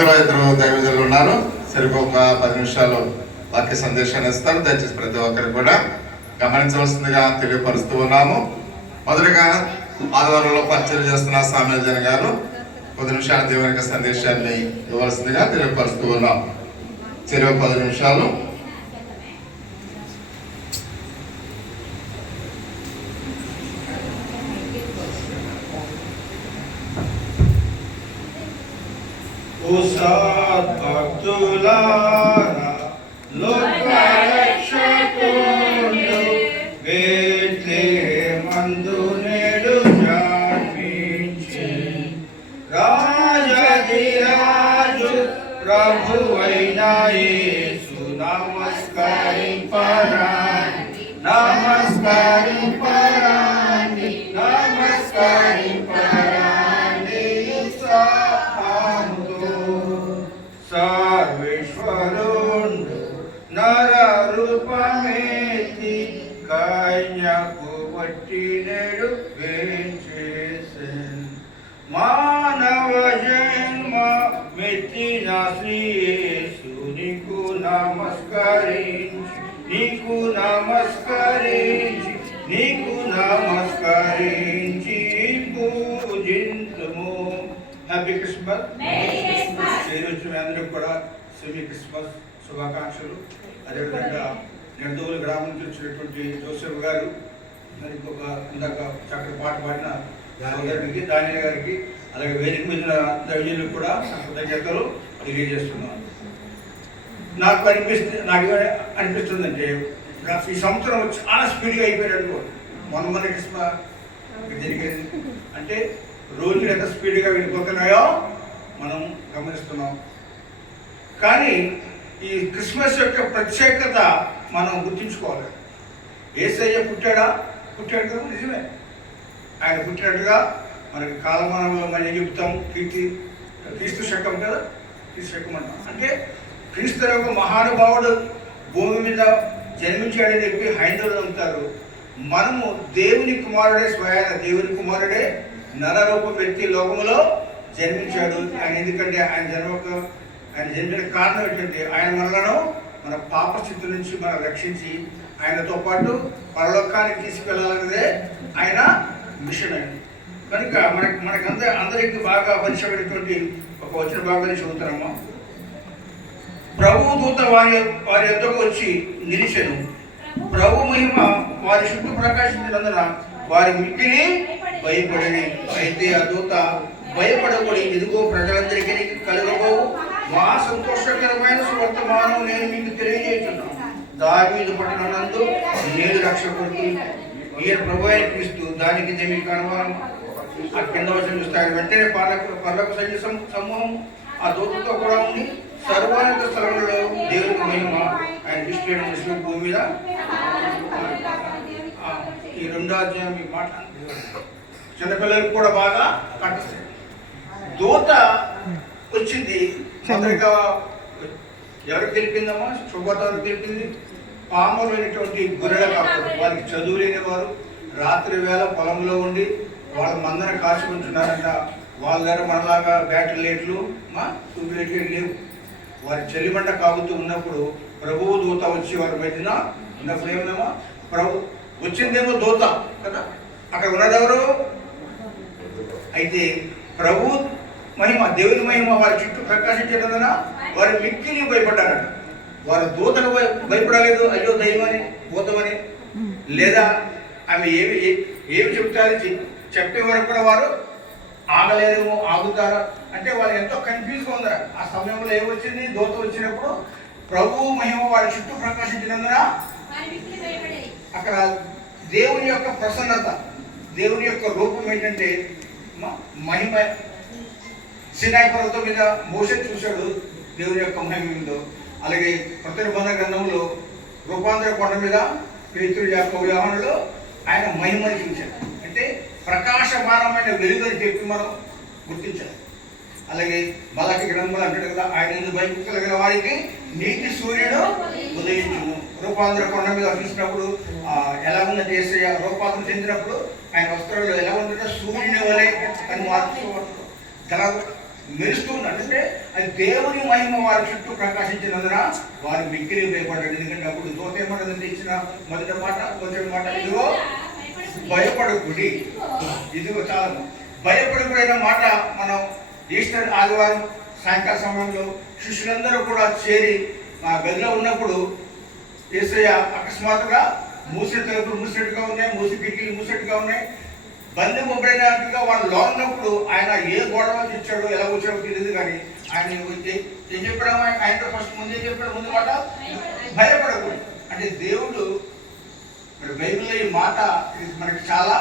ఇద్దరు దైవజనులు ఉన్నారు. సరిపోక 10 నిమిషాలు వాక్య సందేశాన్ని ఇస్తారు. దయచేసి ప్రతి ఒక్కరు కూడా గమనించవలసిందిగా తెలియపరుస్తూ ఉన్నాము. మొదటగా ఆదివారంలో పరిచయం చేస్తున్న సామ్యజన్ గారు 10 నిమిషాల దేవుని సందేశాన్ని ఇవ్వాల్సిందిగా తెలియపరుస్తూ ఉన్నాం. 10 నిమిషాలు. భక్తులారా లోకరక్షకుడు బేత్లెహేమందు నేడు జన్మించె రాజాధిరాజు ప్రభువైన యేసు నమస్కరింపరాండి నమస్కరింపరాండి నమస్కరింపరాండి సర్వేశ్వరుండు నర రూపమేతి కన్యకు వట్టి నేడు వేంచేసెన్ మానవ జన్మ మెత్తిన శ్రీ యేసు నీకు నమస్కరించి నీకు నమస్కరించి నీకు నమస్కరించి పూజింతుము. Happy Christmas. ఈరోజు మీ అందరికి కూడా సెమీ క్రిస్మస్ శుభాకాంక్షలు. అదేవిధంగా నిర్దోలు గ్రామం నుంచి వచ్చినటువంటి జోసెఫ్ గారు, మరి ఇంకొక ఇందాక చక్కటి పాట పాడిన సోదరుడికి దానియల్ గారికి, అలాగే వేదిక మీద దైవజనులకు కూడా కృతజ్ఞతలు తెలియజేస్తున్నాను. నాకు అనిపిస్తుందంటే ఈ సంవత్సరం చాలా స్పీడ్గా అయిపోయినట్టు. మొన్న క్రిస్మస్ జరిగేది అంటే రోజులు ఎంత స్పీడ్గా వెళ్ళిపోతున్నాయో మనం గమనిస్తున్నాం. కానీ ఈ క్రిస్మస్ యొక్క ప్రత్యేకత మనం గుర్తుంచుకోవాలి. యేసయ్య పుట్టాడు కదా, నిజమే. ఆయన పుట్టినట్టుగా మనకి కాలమానంలో మనం చెబుతాం క్రీస్తు శకం కదా, క్రీస్తు శకం అంటాం. అంటే క్రీస్తు యొక్క మహానుభావుడు భూమి మీద జన్మించాడని చెప్పి హైందవులు నమ్ముతారు. మనము దేవుని కుమారుడే, స్వయాన దేవుని కుమారుడే నరరూప వ్యక్తి లోకములో జన్మించాడు. ఆయన ఎందుకంటే ఆయన జన్మించిన కారణం ఏంటంటే ఆయన మనలను మన పాప స్థితి నుంచి మనం రక్షించి ఆయనతో పాటు పరలోకానికి తీసుకెళ్లాలన్నదే ఆయన మిషన్ అయింది. కనుక అందరికి బాగా పరిచయమైనటువంటి ఒక వచన భాగాన్ని చదువుతారమ్మా. ప్రభు దూత వారి యొద్దకు వచ్చి నిలిచెను. ప్రభు మహిమ వారి చుట్టూ ప్రకాశించినందున వారి మిక్కిలి భయపడని. అయితే ఆ దూత భయపడబడి, ఇదిగో ప్రజలందరికీ కలుగబోవు మా సంతోషకరమైన వర్తమానం నేను మీకు తెలియజేస్తున్నాను. దావీదు పట్టణమందు నేడు రక్షకుడు ఈయన ప్రభు అయిన క్రీస్తు, దానికి మీకు అనుమానం. ఆ కింద వచ్చిన చూస్తాను. వెంటనే పర్లోక సైన్య సమూహం ఆ దూతతో కూడా ఉండి సర్వానంద స్థలంలో దేవునికి మహిమ ఆయన దృష్టి భూమి మీద. ఈ 2వ అధ్యాయం మీకు మాట్లాడు చిన్నపిల్లలకు కూడా బాగా కట్టిస్తాయి. దూత వచ్చింది. మొదటిగా ఎవరికి తెలిపిందమ్మా? శుభవార్తను తెలిపింది. పామరులైనటువంటి గొర్రెల కాపులు, వారికి చదువు లేని వారు రాత్రి వేళ పొలంలో ఉండి వాళ్ళ మందన కాచుకుంటున్నారంట. వాళ్ళ దగ్గర మనలాగా బ్యాటరీ లైట్లు ట్యూబ్లైట్లు లేవు. వారి చలిమంట కాగుతూ ఉన్నప్పుడు ప్రభువు దూత వచ్చి వారి మధ్యన ఉన్నప్పుడు ఏమన్నామా? ప్రభు వచ్చిందేమో దూత కదా, అక్కడ ఉన్నదెవరు? అయితే ప్రభు మహిమ, దేవుని మహిమ వారి చుట్టూ ప్రకాశించడం వారు మిక్కిలి భయపడ్డారట. వారు దూతకు భయపడలేదు, అయ్యో దైవమని భూతమని, లేదా ఆమె ఏమి చెప్తారని చెప్పే వరకు కూడా వారు ఆగలేరేమో, ఆగుతారా అంటే వాళ్ళు ఎంతో కన్ఫ్యూజ్గా ఉన్నారు. ఆ సమయంలో ఏమొచ్చింది? దూత వచ్చినప్పుడు ప్రభు మహిమ వారి చుట్టూ ప్రకాశించినందున అక్కడ దేవుని యొక్క ప్రసన్నత, దేవుని యొక్క రూపం ఏంటంటే మహిమ. సినాయి పర్వతం మీద మోషే చూశాడు దేవుని యొక్క మహిమలో. అలాగే కొత్త నిబంధన గ్రంథంలో రూపాంతర కొండ మీద పేతురు, యాకోబు, యోహానులో ఆయన మహిమని చూశాడు. అంటే ప్రకాశమానమైన వెలుగుని చెప్పి మనం గుర్తించాలి. అలాగే మలాకి గ్రంథంలో అంటాడు కదా, ఆయన భయం కలిగిన వారికి నీతి సూర్యుడు ఉదయించును. రూపాంతర కొండ మీద చూసినప్పుడు ఎలా ఉందంటే యేసయ్య రూపాంతరం చెందినప్పుడు ఆయన వస్త్రాలు ఎలా ఉందంటే సూర్యుని వలె అని మార్చుకోవచ్చు. మెరుస్తూ ఉన్నాడు. అంటే అది దేవుని మహిమ వారి చుట్టూ ప్రకాశించినందున వారు మిక్కిలి భయపడ్డాడు. ఎందుకంటే అప్పుడు దూత ఏమంటుందంటే ఇచ్చిన మొదటి మాట ఇదిగో భయపడకుడి, ఇదిగో చాలా భయపడకుడైన మాట మనం ఈస్టర్ ఆదివారం సాయంకాల సమయంలో శిష్యులందరూ కూడా చేరి ఆ గదిలో ఉన్నప్పుడు యేసయ్య అకస్మాత్తుగా మూసిన తలుపులు మూసినట్టుగా ఉన్నాయి, మూసి కిటికీలు మూసినట్టుగా ఉన్నాయి, బండి మొబ్బడినట్టుగా వాళ్ళు లోన్నప్పుడు ఆయన ఏ గొడవ ఇచ్చాడో ఎలా వచ్చాడో తెలియదు. కానీ ఆయన ఏం చెప్పాడు? ఆయనతో ఫస్ట్ ముందు ఏం చెప్పాడు? ముందు మాట భయపడకూడదు. అంటే దేవుడు మరి బైబిల్లో ఈ మాట మనకి చాలా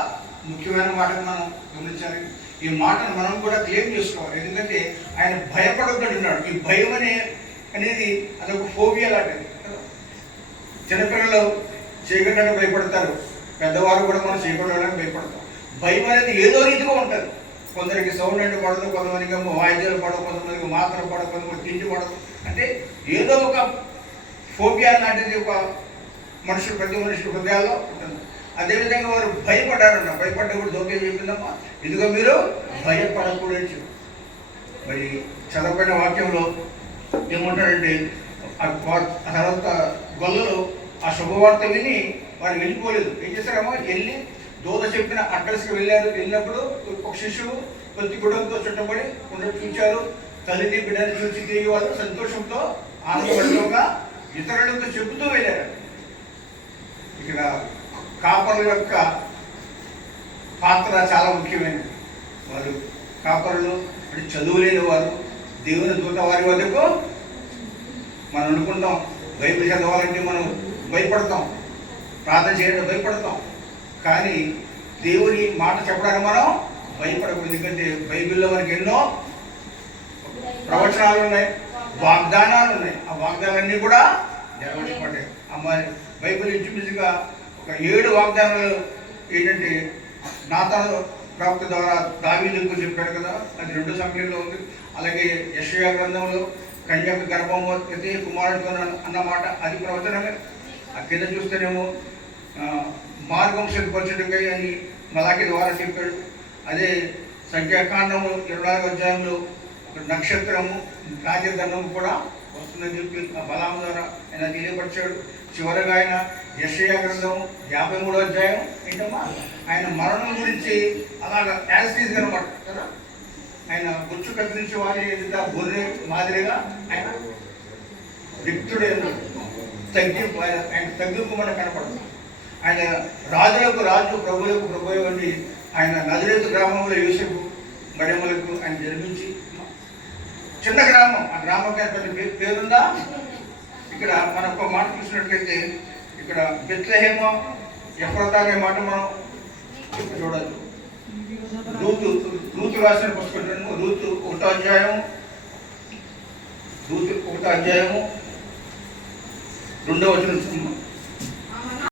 ముఖ్యమైన మాటను మనం గమనించాలి. ఈ మాటను మనం కూడా క్లెయిమ్ చేసుకోవాలి. ఎందుకంటే ఆయన భయపడొద్దంటున్నాడు. ఈ భయం అనేది అదొక ఫోబియా లాంటిది. చిన్నపిల్లలు చీకటి భయపడతారు, పెద్దవారు కూడా మనం చీకటి భయపడతాం. భయం అనేది ఏదో రీతిగా ఉంటుంది. కొందరికి సౌండ్ అంటే పడదు, కొంతమందికి వాయిద్యాలు పడవు, కొంతమందికి మాత్రలు పడవు, కొంతమంది తిండి పడదు. అంటే ఏదో ఒక ఫోబియా లాంటిది ఒక ప్రతి మనుషుల హృదయాల్లో ఉంటుంది. అదేవిధంగా వారు భయపడ్డారన్న, భయపడ్డప్పుడు దోకే చెప్పిందమ్మా ఇదిగో మీరు భయపడకూడదు. మరి చదవబడిన వాక్యంలో ఏమంటాడంటే ఆ తర్వాత గొల్లలు ఆ శుభవార్త విని వారు వెళ్ళిపోలేదు. ఏం చేశారమ్మా? వెళ్ళి దూత చెప్పిన అడ్రస్కి వెళ్ళారు. వెళ్ళినప్పుడు ఒక శిశువు ప్రతి గుడంతో చుట్టబడి ఉండడం చూశారు. తల్లిని బిడ్డని చూసి తిరిగి వాళ్ళు సంతోషంతో ఆనందపడటంగా ఇతరులతో చెబుతూ వెళ్ళారు. ఇక్కడ కాపరుల యొక్క పాత్ర చాలా ముఖ్యమైనది. వారు కాపరులు అంటే చదువు లేని వారు దేవుని దూత వారి వద్దకు మనం అనుకుంటాం బైబిల్ చదవాలంటే మనం భయపడతాం, ప్రార్థన చేయడానికి భయపడతాం. కానీ దేవుని మాట చెప్పడానికి మనం భయపడకూడదు. ఎందుకంటే బైబిల్లో మనకి ఎన్నో ప్రవచనాలు ఉన్నాయి, వాగ్దానాలు ఉన్నాయి. ఆ వాగ్దానాలన్నీ కూడా నెరవేర్చబడ్డాయి. అమ్మాయి బైబిల్ ఇంచుమించుగా ఒక 7 వాగ్దానాలు ఏంటంటే నాతాను ప్రవక్త ద్వారా దావీదుకు చెప్పాడు కదా, అది 2 సమయంలో ఉంది. అలాగే యెషయా గ్రంథంలో కన్యక గర్భంలో ప్రతి కుమారుడితో అన్నమాట అది ప్రవచనమే. ఆ కింద చూస్తేనేమో మార్గం సిద్ధపరచుటకై అని మలాకి ద్వారా చెప్పాడు. అదే సంఖ్యాకాండము 24వ అధ్యాయంలో ఒక నక్షత్రము రాజదండము కూడా వస్తుందని చెప్పి ఆ బలాం ద్వారా ఆయన తెలియపరిచాడు. చివరగా ఆయన యెషయా గ్రంథము 53వ అధ్యాయం ఏంటమ్మా ఆయన మరణం గురించి అలాగా యాసిటీస్ అనమాట కదా. ఆయన గుచ్చు కత్తిరించి వారి గొర్రె మాదిరిగా ఆయన రిక్తుడైన తగ్గింపు, ఆయన తగ్గింపు మనకు కనపడదు. ఆయన రాజులకు రాజు, ప్రభులకు ప్రభు వంటి ఆయన నజరేతు గ్రామంలో యోసేపు గడెములకు ఆయన జన్మించి చిన్న గ్రామం, ఆ గ్రామంకి పెద్ద పేరుందా? ఇక్కడ మనం ఒక మాట చూసినట్లయితే ఇక్కడ బెత్లెహేమ ఎఫ్రాతా అనే మాట మనం చూడొచ్చు. రూతు రాసిన పుస్తకం రూతు 1వ అధ్యాయము 2వ వచనం